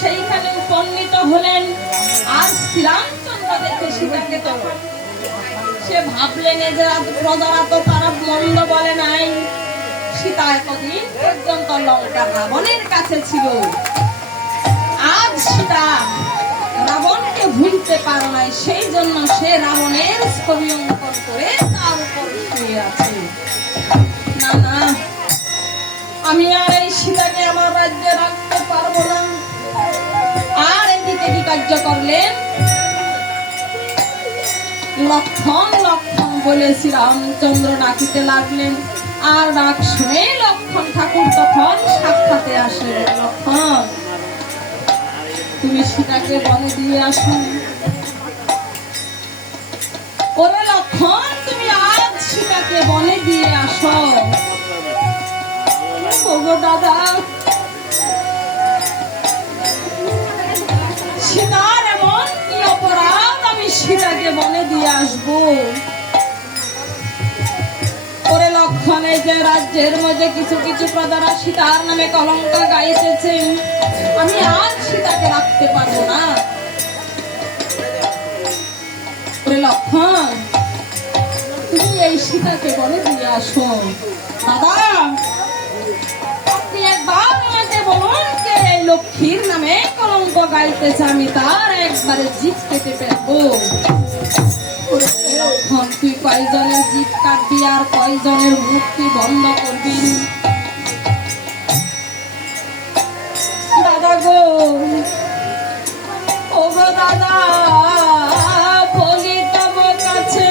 সেইখানে উপনীত হলেন। আর শ্রীরামচন্দ্র দেখে সীতাকে তখন সে ভাবলেন যে প্রজারা তো তারা মন্দ বলে নাই, সীতা এতদিন পর্যন্ত লঙ্কা রাবণের কাছে ছিল, আজ সীতা রাবণকে ভুলতে পারে নাই, সেই জন্য সে রাবণের ছবি অঙ্কন করে তার উপর শুয়ে আছে। না না, আমি আর এই সীতাকে আমার রাজ্যে রাখতে পারবো না। আর এদিকে কি কার্য করলেন? লক্ষণ লক্ষণ বলে শ্রীরামচন্দ্র ডাকিতে লাগলেন। আর ডাক শুনে লক্ষণ ঠাকুর তখন সাক্ষাতে আসে। লক্ষণ, তুমি সীতাকে বনে দিয়ে আসো। ওরে লক্ষণ, তুমি আজ সীতাকে বনে দিয়ে আসো। ওগো দাদা, সীতার এমন কি অপরাধ আমি সীতাকে বনে দিয়ে আসবো? ওরে লক্ষণ, এই যে রাজ্যের মধ্যে কিছু কিছু প্রজারা সীতার নামে কলঙ্ক গাইতেছে, আমি আজ সীতাকে রাখতে পারবো না। ওরে লক্ষণ, তুমি এই সীতাকে বনে দিয়ে আসো। দাদা, আপনি একবার আমাকে বলুন কে এই লক্ষ্মীর নামে কলঙ্ক গাইতেছে, আমি তার একবারে জিভ কেটে ফেলবো। লক্ষণ, তুই কয়জনের জিভ কাটবি আর কয়জনের মুক্তি বন্ধ করবি? দাদা গো, ও গো দাদা, বলি তোমার কাছে,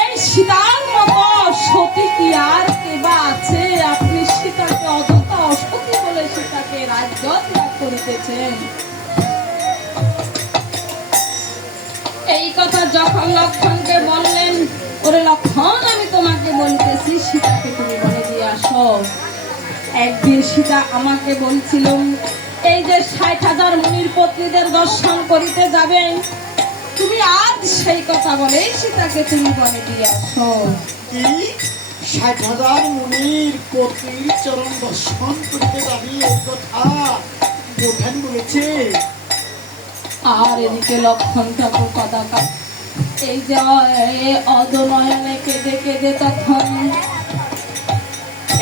এই সীতার মতো সতী কি আর কেবা আছে? আপনি সীতাকে অযথা অসতী বলে সীতাকে রাজ্য ত্যাগ করিতেছেন। এই কথা যখন লক্ষণকে বললেন, ওরে লক্ষণ, আমি তোমাকে বলতেছি সীতাকে তুমি বলে দিয়ে আসো। একদিন সীতা আমাকে বলছিল, এই যে 60,000 মুনির পত্নীদের দর্শন করিতে যাবেন, তুমি আজ সেই কথা বলে সীতাকে তুমি বলে দিয়ে আসো। কি 60,000 মুনির পত্নীর চরণ দর্শন করিতে যাবি, এই কথা কোথায় বলেছে? আর এদিকে লক্ষণ ঠাকুর কথা এই যে অদনয়নে কেঁদে কেঁদে তখন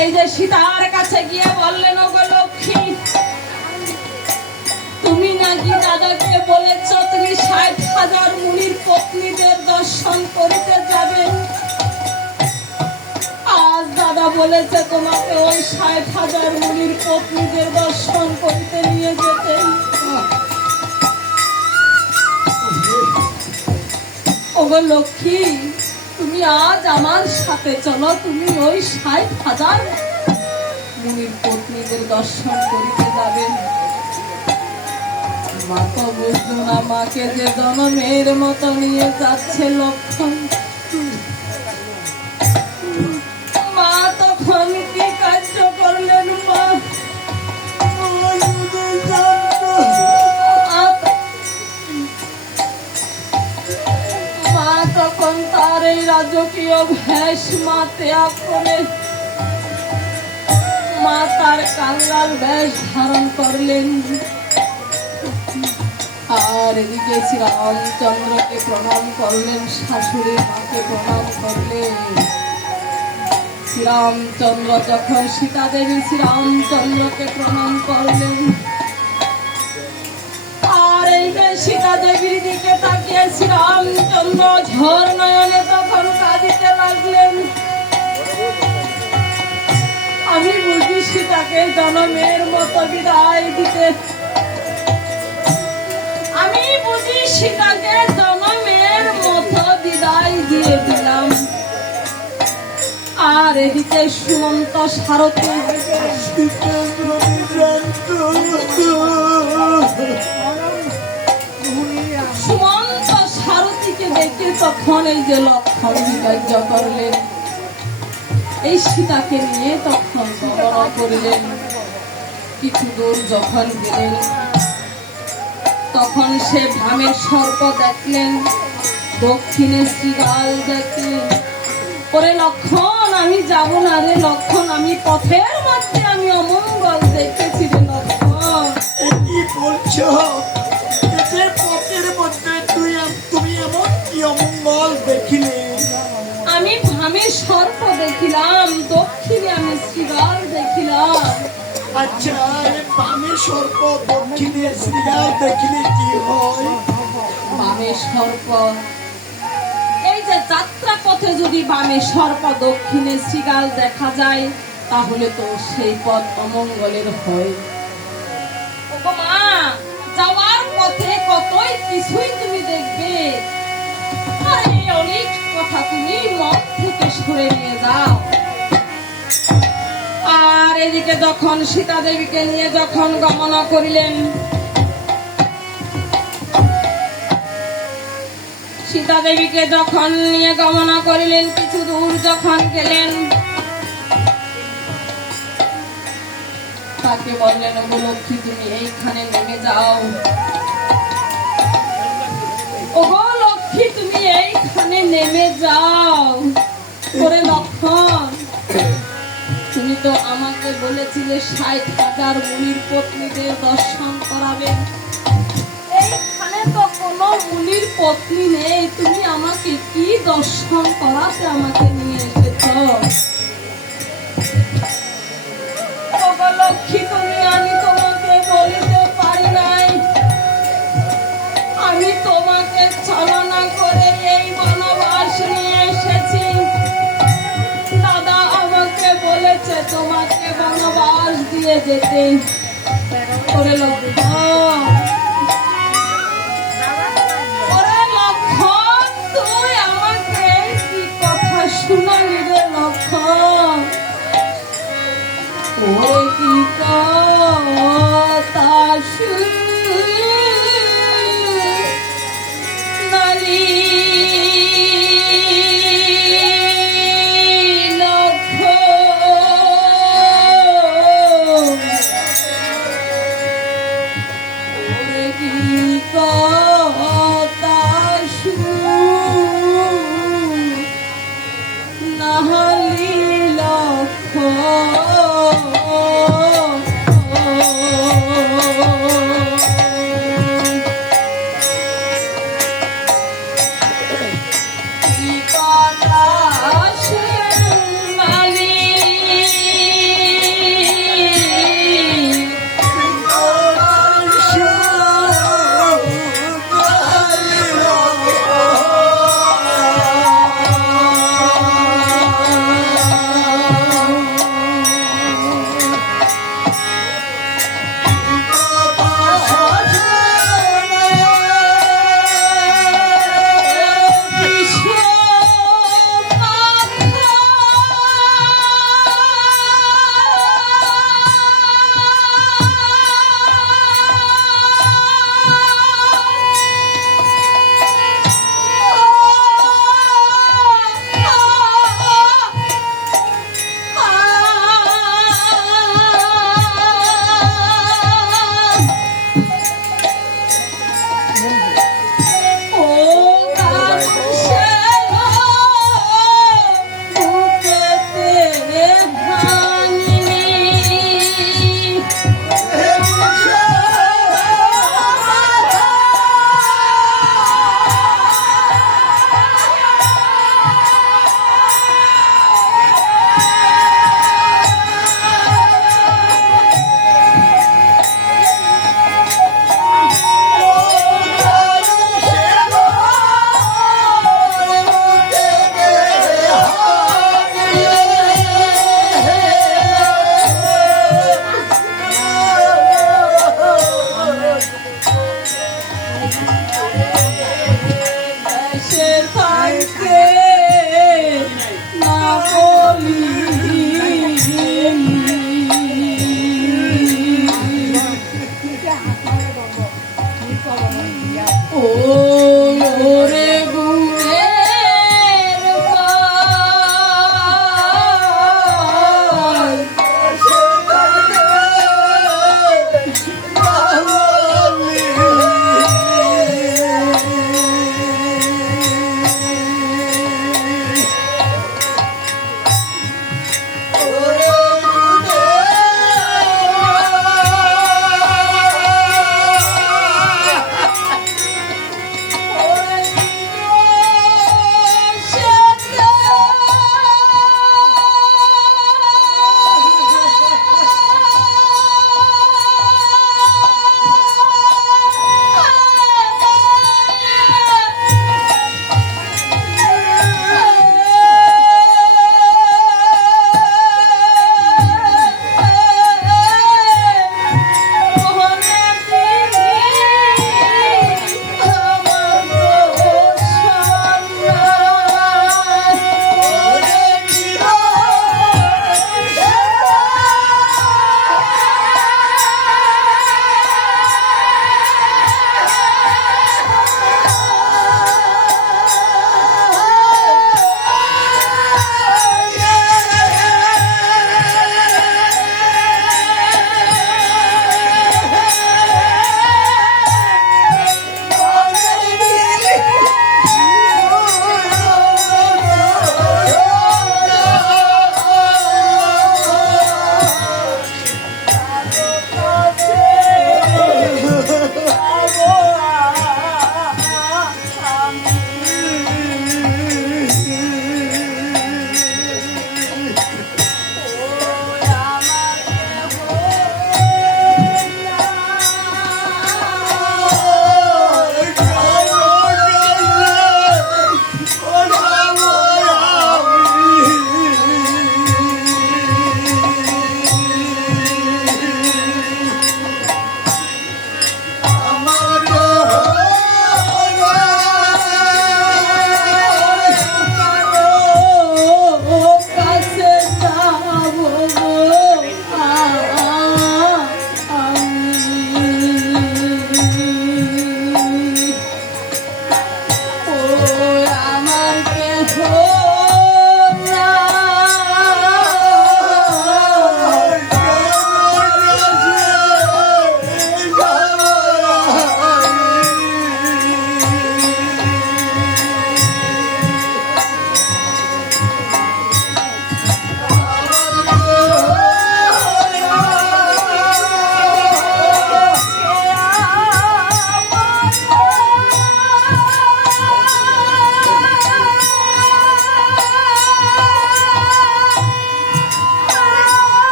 এই যে সীতার কাছে গিয়ে বললেন, ওগো লক্ষ্মী, তুমি নাকি দাদাকে বলেছ তুমি 60,000 মুনির পত্নীদের দর্শন করিতে যাবে। আজ দাদা বলেছে তোমাকে ওই 60,000 মুনির পত্নীদের দর্শন করিতে নিয়ে যেতে। ওগো লক্ষ্মী, তুমি আজ আমার সাথে চলো, তুমি ওই 60,000 মুনির পত্নীদের দর্শন করিতে যাবে। মা তো বুঝলো না, মাকে যে জনমের মতো নিয়ে যাচ্ছে লক্ষণ। মা তখন কি কার্য করলেন? মা তখন তার এই রাজকীয় ভেষ মা ত্যাগ করে মা তার কাঙ্গাল বেশ ধারণ করলেন। আর এদিকে শ্রীরামচন্দ্রকে প্রণাম করলেন, শাশুড়ি মাকে প্রণাম করলেন। শ্রীরামচন্দ্র যখন সীতা দেবী শ্রীরামচন্দ্রকে প্রণাম করলেন, আর এই যে সীতা দেবীর দিকে তাকিয়ে শ্রীরামচন্দ্র ঝড় নয়নে তখন কাঁদিতে লাগলেন। আমি বুঝি সীতাকে জনমের মতো বিদায় দিতে, আমি বুঝি সীতাকে জনমের মতো বিদায় দিয়ে দিলাম। আর এদিকে সুমন্ত সারথী সুমন্ত সারথীকে দেখে তখন এই যে লক্ষণ বিকার্য করলেন, এই সীতাকে নিয়ে তখন গণনা করলেন। কিছু দূর যখন গেলেন তখন সে ভামের সর্প দেখলেন, দক্ষিণে শ্রীগাল দেখলেন। ওরে লক্ষণ, আমি যাব না রে লক্ষণ, আমি পথের মধ্যে আমি অমঙ্গল দেখেছি রে লক্ষণ। এ কি বলছো? এ যে পথের মধ্যে তুমি এমন কি অমঙ্গল দেখিলে? আমি ভামে সর্প দেখিলাম, দক্ষিণে আমি শ্রীগাল দেখিলাম। আচ্ছা, এ বামে সর্প দক্ষিণে শ্রীগাল দেখিলে কি হয়? বামে সর্প, এই যে যাত্রা পথে যদি বামে সর্প দক্ষিণে শ্রীগাল দেখা যায়, তাহলে তো সেই পথ অমঙ্গলের হয়। ওগো মা, যাওয়ার পথে কতই কিছুই তুমি দেখবে, আর এই অনেক কথা তুমি মন থেকে সরে নিয়ে যাও। আর এদিকে যখন সীতা দেবীকে নিয়ে যখন গমন করিলেন, সীতা দেবীকে যখন নিয়ে গমন করিলেন, কিছু দূর যখন গেলেন, তাকে বললেন, ওগো লক্ষ্মী তুমি এইখানে নেমে যাও। ওগো লক্ষ্মী তুমি এইখানে নেমে যাও। করে লক্ষণ, তুমি তো আমাকে বলেছিলে ৬০,০০০ মুনির পত্নীদের দর্শন করাবে, এইখানে তো কোনো মুনির পত্নী নেই, তুমি আমাকে কি দর্শন করাতে আমাকে নিয়ে এসেছ? ওগো লক্ষ্মী তুমি, আমি তোমাকে বলিতে পারি নাই, আমি তোমাকে ছলনা করে এই বনবাস নিয়ে এসেছি। দাদা আমাকে বলেছে তোমাকে বনবাস দিয়ে যেতে। ওরে লক্ষণ, ওরে লক্ষণ, তুই আমাকে কি কথা শুনালি রে লক্ষণ? ওই কি কথা শুনালি লক্ষণ? ওরে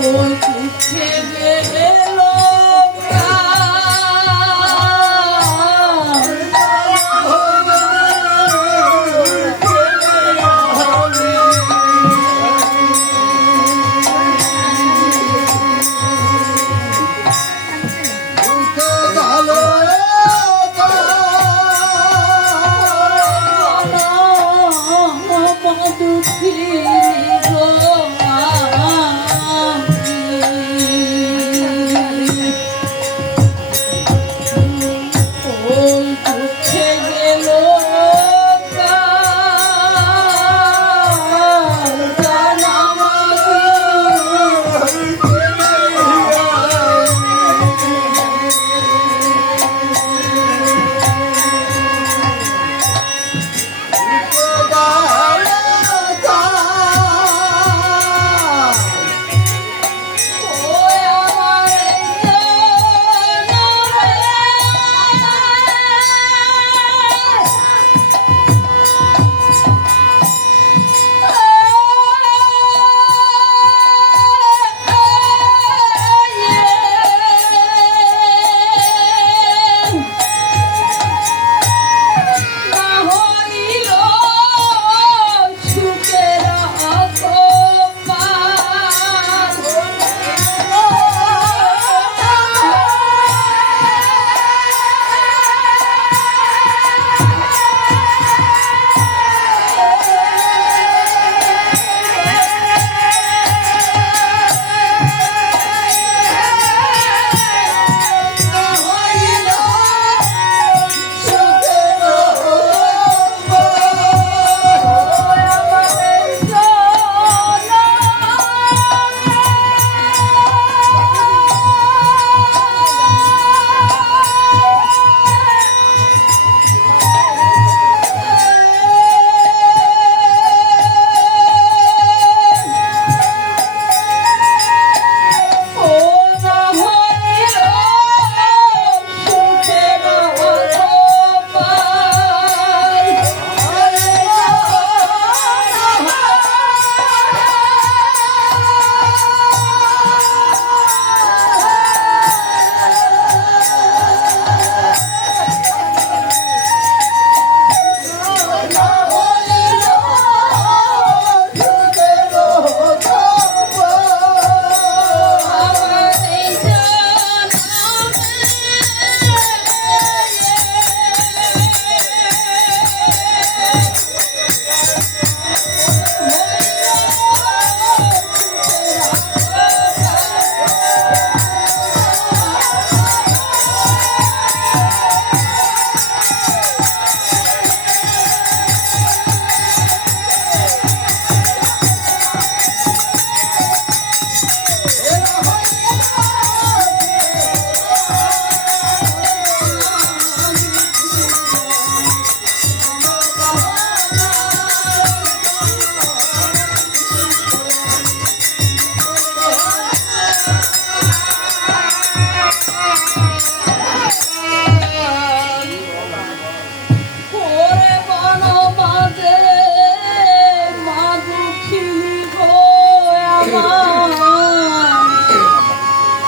Oh,